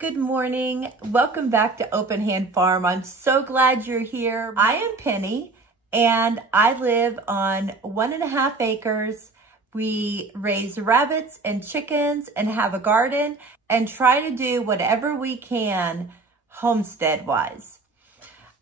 Good morning. Welcome back to Open Hand Farm. I'm so glad you're here. I am Penny and I live on 1.5 acres. We raise rabbits and chickens and have a garden and try to do whatever we can homestead wise.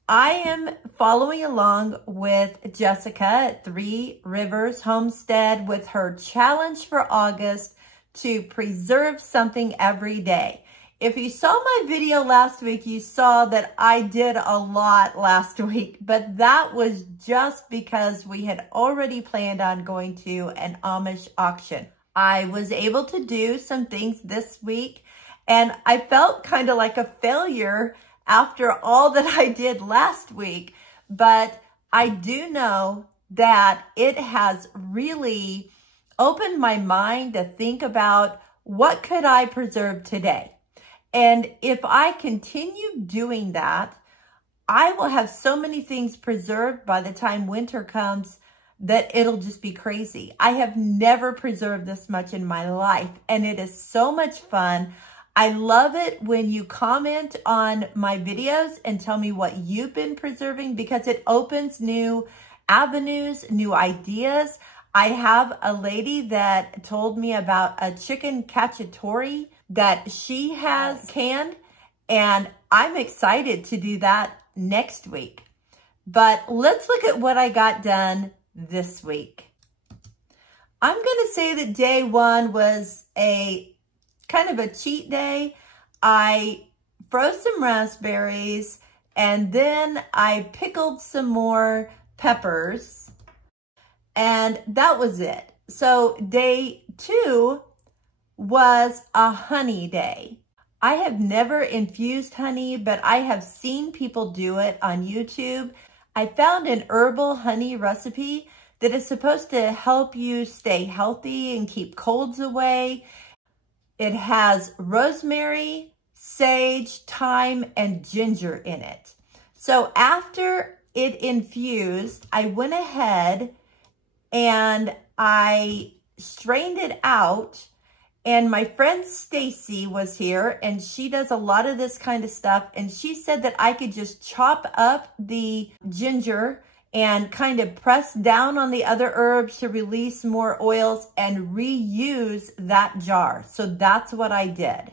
I am following along with Jessica at Three Rivers Homestead with her challenge for August to preserve something every day. If you saw my video last week, you saw that I did a lot last week, but that was just because we had already planned on going to an Amish auction. I was able to do some things this week, and I felt kind of like a failure after all that I did last week, but I do know that it has really opened my mind to think about what could I preserve today. And if I continue doing that, I will have so many things preserved by the time winter comes that it'll just be crazy. I have never preserved this much in my life, and it is so much fun. I love it when you comment on my videos and tell me what you've been preserving because it opens new avenues, new ideas. I have a lady that told me about a chicken cacciatore that she has canned, and I'm excited to do that next week. But let's look at what I got done this week. I'm going to say that day one was a kind of a cheat day. I froze some raspberries and then I pickled some more peppers, and that was it. So day two was a honey day. I have never infused honey, but I have seen people do it on YouTube. I found an herbal honey recipe that is supposed to help you stay healthy and keep colds away. It has rosemary, sage, thyme, and ginger in it. So after it infused, I went ahead and I strained it out. And my friend Stacy was here, and she does a lot of this kind of stuff. And she said that I could just chop up the ginger and kind of press down on the other herbs to release more oils and reuse that jar. So that's what I did.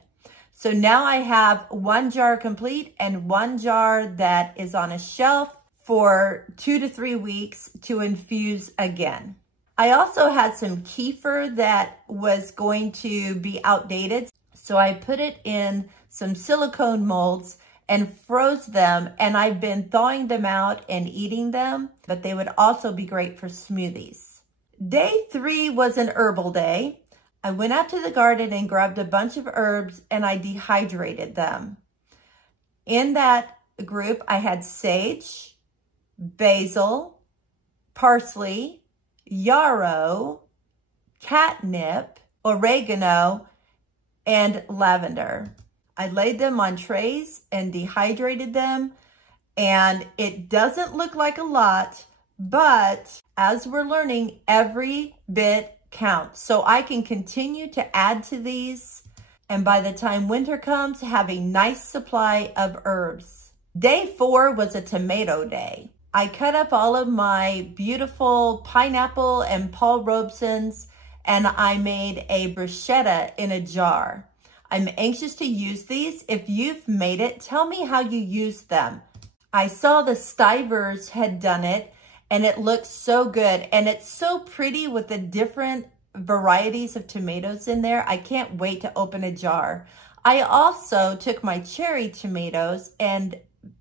So now I have one jar complete and one jar that is on a shelf for 2 to 3 weeks to infuse again. I also had some kefir that was going to be outdated. So I put it in some silicone molds and froze them, and I've been thawing them out and eating them, but they would also be great for smoothies. Day 3 was an herbal day. I went out to the garden and grabbed a bunch of herbs and I dehydrated them. In that group, I had sage, basil, parsley, yarrow, catnip, oregano, and lavender. I laid them on trays and dehydrated them, and it doesn't look like a lot, but as we're learning, every bit counts. So I can continue to add to these, and by the time winter comes, have a nice supply of herbs. Day 4 was a tomato day. I cut up all of my beautiful pineapple and Paul Robesons, and I made a bruschetta in a jar. I'm anxious to use these. If you've made it, tell me how you used them. I saw the Stivers had done it, and it looks so good, and it's so pretty with the different varieties of tomatoes in there. I can't wait to open a jar. I also took my cherry tomatoes and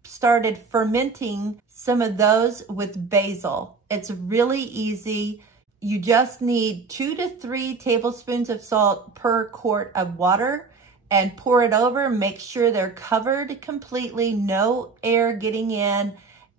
started fermenting some of those with basil. It's really easy. You just need 2 to 3 tablespoons of salt per quart of water and pour it over. Make sure they're covered completely, no air getting in,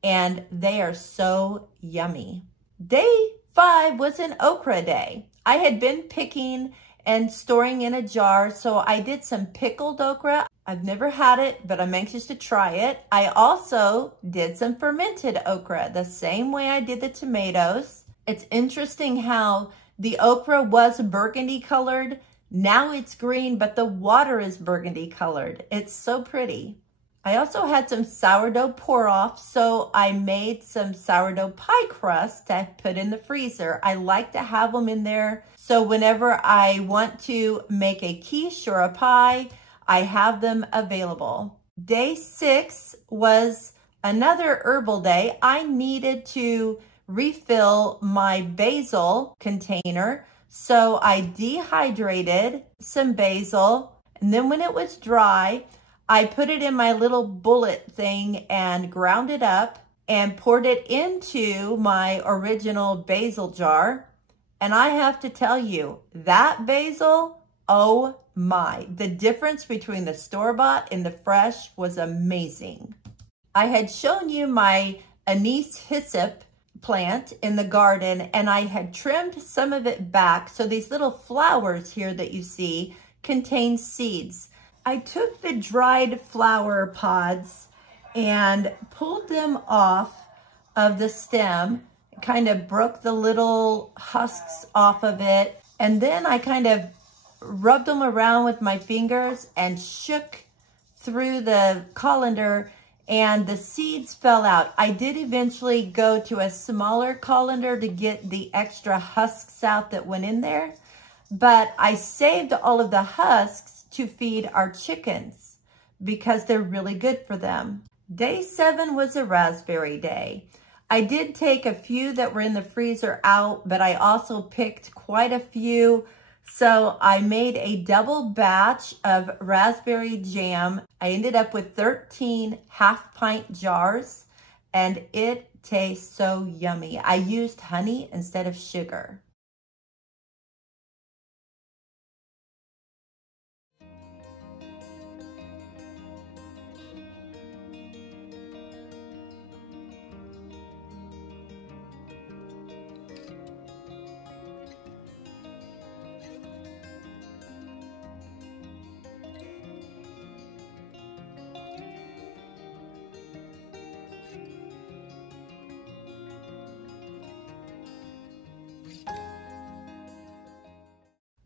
and they are so yummy. Day 5 was an okra day. I had been picking and storing in a jar, so I did some pickled okra. I've never had it, but I'm anxious to try it. I also did some fermented okra, the same way I did the tomatoes. It's interesting how the okra was burgundy colored. Now it's green, but the water is burgundy colored. It's so pretty. I also had some sourdough pour off, so I made some sourdough pie crust to put in the freezer. I like to have them in there, so whenever I want to make a quiche or a pie, I have them available. Day 6 was another herbal day. I needed to refill my basil container, so I dehydrated some basil, and then when it was dry, I put it in my little bullet thing and ground it up and poured it into my original basil jar. And I have to tell you, that basil, oh my, the difference between the store-bought and the fresh was amazing. I had shown you my anise hyssop plant in the garden, and I had trimmed some of it back. So these little flowers here that you see contain seeds. I took the dried flower pods and pulled them off of the stem, kind of broke the little husks off of it, and then I kind of rubbed them around with my fingers and shook through the colander, and the seeds fell out. I did eventually go to a smaller colander to get the extra husks out that went in there, but I saved all of the husks to feed our chickens because they're really good for them. Day 7 was a raspberry day. I did take a few that were in the freezer out, but I also picked quite a few. So I made a double batch of raspberry jam. I ended up with 13 half-pint jars, and it tastes so yummy. I used honey instead of sugar.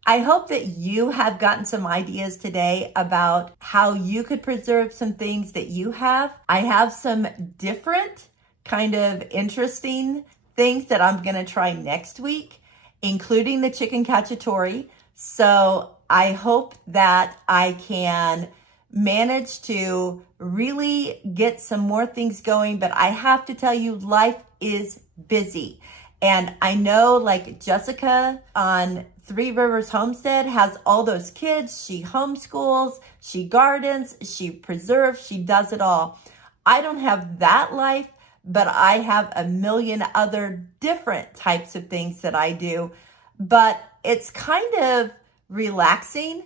I hope that you have gotten some ideas today about how you could preserve some things that you have. I have some different kind of interesting things that I'm gonna try next week, including the chicken cacciatore. So I hope that I can manage to really get some more things going, but I have to tell you, life is busy. And I know, like Jessica on Three Rivers Homestead has all those kids. She homeschools, she gardens, she preserves, she does it all. I don't have that life, but I have a million other different types of things that I do. But it's kind of relaxing,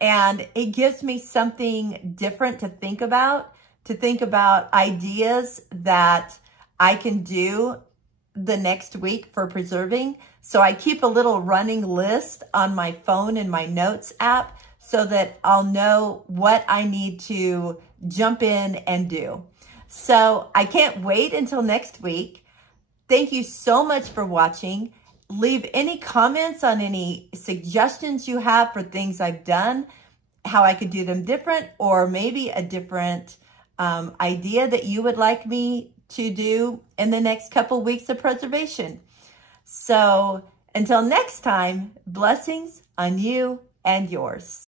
and it gives me something different to think about ideas that I can do the next week for preserving. So I keep a little running list on my phone in my notes app so that I'll know what I need to jump in and do. So I can't wait until next week. Thank you so much for watching. Leave any comments on any suggestions you have for things I've done, how I could do them different, or maybe a different idea that you would like me to do in the next couple weeks of preservation. So until next time, blessings on you and yours.